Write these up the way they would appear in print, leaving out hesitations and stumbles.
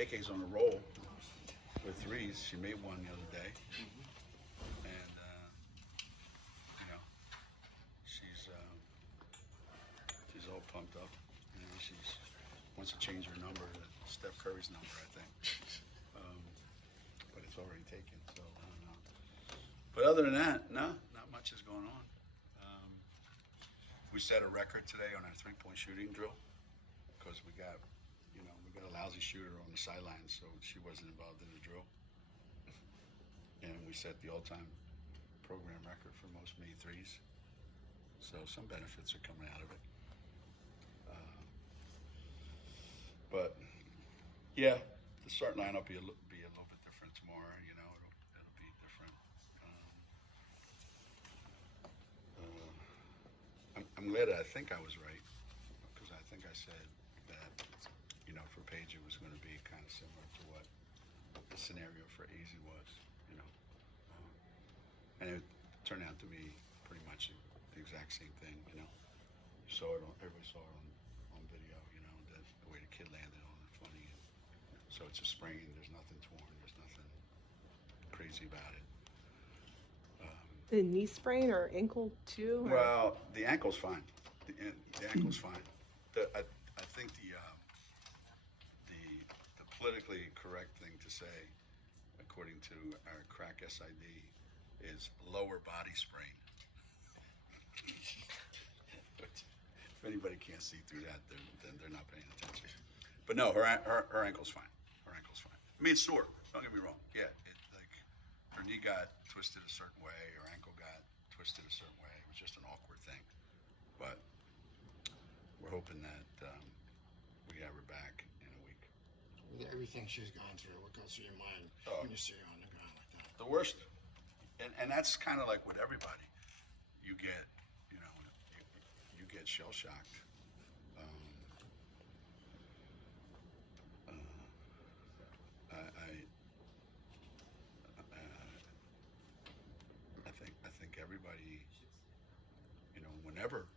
KK's on a roll with threes. She made one the other day, and you know, she's all pumped up. You know, she's wants to change her number to Steph Curry's number, I think. But it's already taken, so I don't know. But other than that, no, not much is going on. We set a record today on our three-point shooting drill because we got a lousy shooter on the sidelines, so she wasn't involved in the drill. And we set the all-time program record for most made threes. So some benefits are coming out of it. But yeah, the start lineup will be a little bit different tomorrow. You know, it'll be different. I'm glad that I think I was right, because I think I said that, you know, for Paige it was going to be kind of similar to what the scenario for AZ was, you know. And it turned out to be pretty much the exact same thing, you know. Everybody saw it on video, you know, the way the kid landed on the funny. So it's a sprain, there's nothing torn, there's nothing crazy about it. The knee sprain or ankle too? Or? Well, the ankle's fine. The ankle's fine. I think the politically correct thing to say, according to our crack SID, is lower body sprain. If anybody can't see through that, then they're not paying attention. But no, her ankle's fine. Her ankle's fine. I mean, it's sore. Don't get me wrong. Yeah, her knee got twisted a certain way, her ankle got twisted a certain way. It was just an awkward thing. But we're hoping that we have her back in a week. With everything she's gone through, what goes through your mind when you see her on the ground like that? The worst. And that's kind of like with everybody. You get, you know, you get shell-shocked. I think everybody, you know, whenever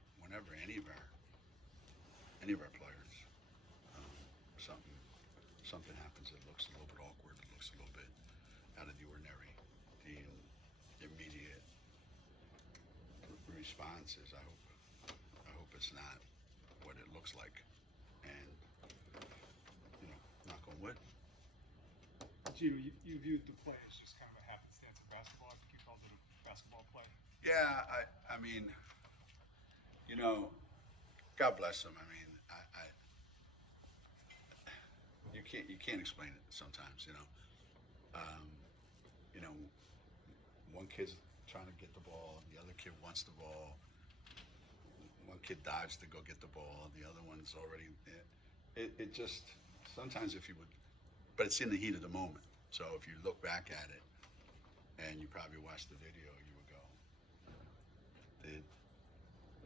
any of our players, something happens that looks a little bit awkward, it looks a little bit out of the ordinary, the immediate response is, I hope it's not what it looks like, and you know, knock on wood. Geno, you viewed the play as just kind of a happenstance of basketball. I think you called it a basketball play. Yeah, I mean, you know, God bless him. I mean, you can't explain it sometimes, you know. You know, one kid's trying to get the ball, the other kid wants the ball. One kid dives to go get the ball, the other one's already. It just sometimes if you would, but it's in the heat of the moment. So if you look back at it, and you probably watched the video, you would go, you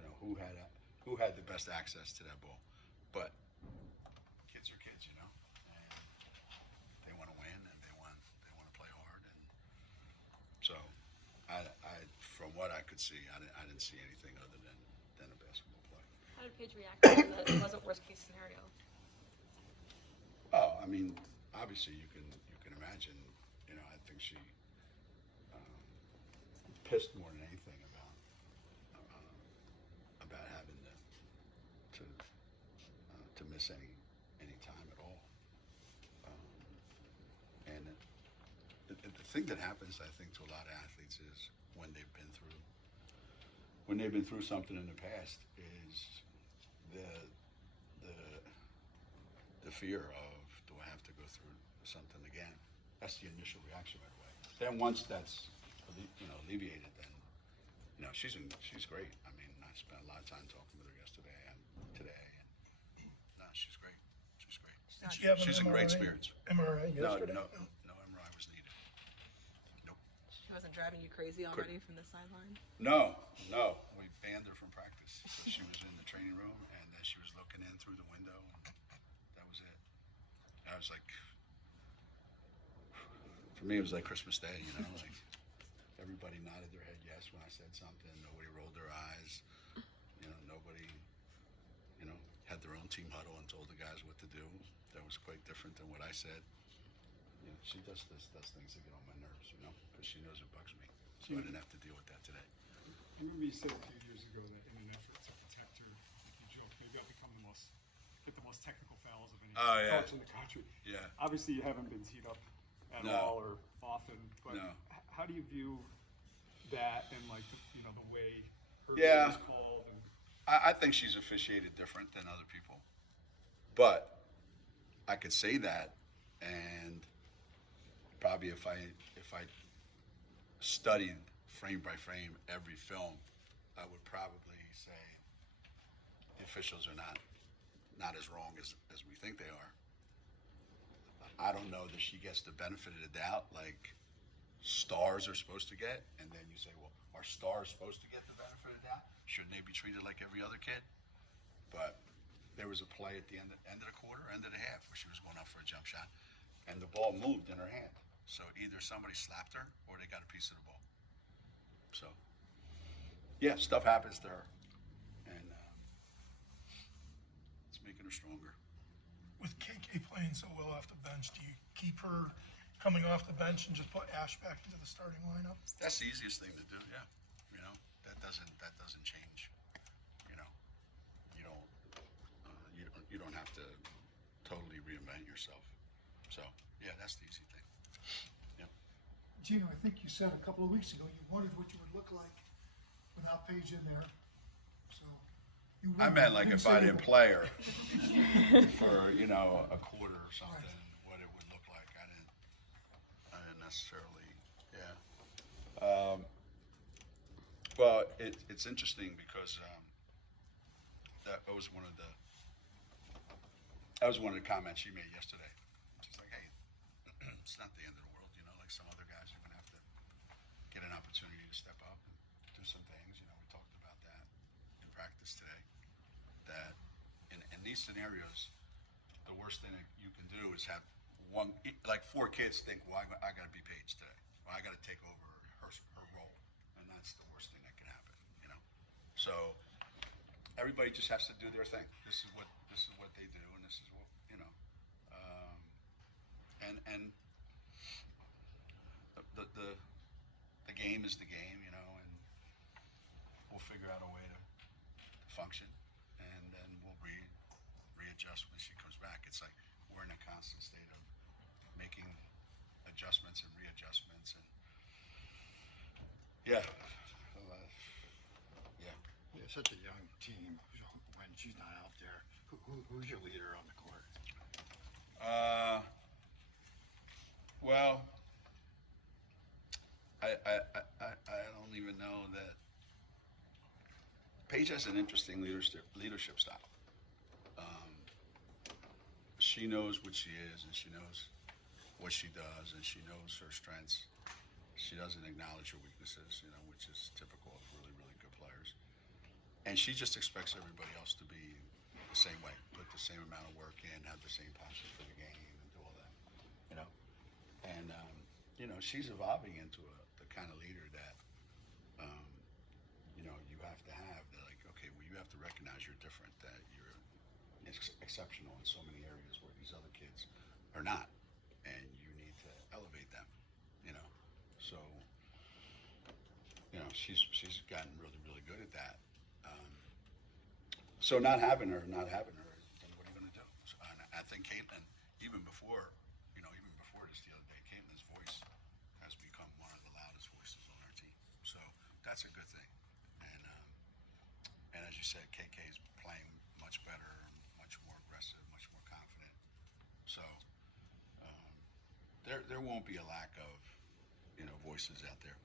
know, who had the best access to that ball? But kids are kids, you know, and they want to win and they want to play hard, and so I from what I could see, I didn't see anything other than a basketball play. How did Paige react to that? It wasn't worst case scenario. Oh, I mean, obviously you can imagine. You know, I think she pissed more than anything about having to miss any time at all. And the thing that happens, I think, to a lot of athletes is when they've been through something in the past, is the fear of, do I have to go through something again? That's the initial reaction right away. Then once that's alleviated, then she's great. I mean, I spent a lot of time talking with her yesterday and today, and no, she's great. She's great. Did she have She's an in great MRI? spirits. MRI yesterday? No MRI was needed. Nope. She wasn't driving you crazy already from the sideline? No. We banned her from practice. So she was in the training room, and then she was looking in through the window, and that was it. I was like, for me, it was like Christmas Day, you know, like everybody nodded their head yes when I said something. Nobody rolled their eyes. You know, nobody, had their own on team huddle and told the guys what to do. That was quite different than what I said. You know, she does things that get on my nerves, you know, because she knows it bugs me. So I didn't have to deal with that today. I remember you said a few years ago that in an effort to protect her, like you joked, maybe I'll become get the most technical fouls of any coach in the country. Yeah. Obviously, you haven't been teed up at No. all or often, but No. How do you view that and like the way her Yeah. game is called? And I think she's officiated different than other people, but I could say that, and probably if I studied frame by frame every film, I would probably say the officials are not as wrong as we think they are. I don't know that she gets the benefit of the doubt like stars are supposed to get, and then you say, well, are stars supposed to get the benefit of the doubt? Shouldn't they be treated like every other kid? But there was a play at the end of the quarter, end of the half, where she was going up for a jump shot, and the ball moved in her hand. So either somebody slapped her or they got a piece of the ball. So, yeah, stuff happens to her, and it's making her stronger. With KK playing so well off the bench, do you keep her coming off the bench and just put Ash back into the starting lineup? That's the easiest thing to do. Yeah, you know, that doesn't change. You know, you don't have to totally reinvent yourself. So yeah, that's the easy thing. Yep. Geno, I think you said a couple of weeks ago you wondered what you would look like without Paige in there. So you I meant like if I didn't say play her for a quarter or something, Right. what it would look like. I didn't necessarily. Yeah. Well, it's interesting because that was one of the comments she made yesterday. She's like, "Hey, it's not the end of the world, like some other guys are gonna have to get an opportunity to step up and do some things." We talked about that in practice today. That in these scenarios, the worst thing that you can do is have four kids think, "Well, I got to be Paige today. Well, I got to take over her role," and that's the worst thing that can happen. So everybody just has to do their thing. This is what they do, and this is what and the game is the game, and we'll figure out a way to function, and then we'll readjust when she comes back. It's like we're in a constant state of making adjustments and readjustments, and yeah. You're such a young team. When she's not out there, who's your leader on the court? Well, I don't even know that. Paige has an interesting leadership style. She knows what she is, and she knows what she does, and she knows her strengths. She doesn't acknowledge her weaknesses, which is typical of really, really good players. And she just expects everybody else to be the same way, put the same amount of work in, have the same passion for the game, and do all that, And she's evolving into the kind of leader that, you have to have. That like, okay, well, you have to recognize you're different, that you're exceptional in so many areas where these other kids are not, and you need to elevate them. So, she's gotten really, really good at that. So not having her, then what are you going to do? So, and I think Caitlin, even before this the other day, Caitlin's voice has become one of the loudest voices on our team. So that's a good thing. And as you said, KK is playing much better, much more aggressive, much more confident. So there won't be a lack of voices out there.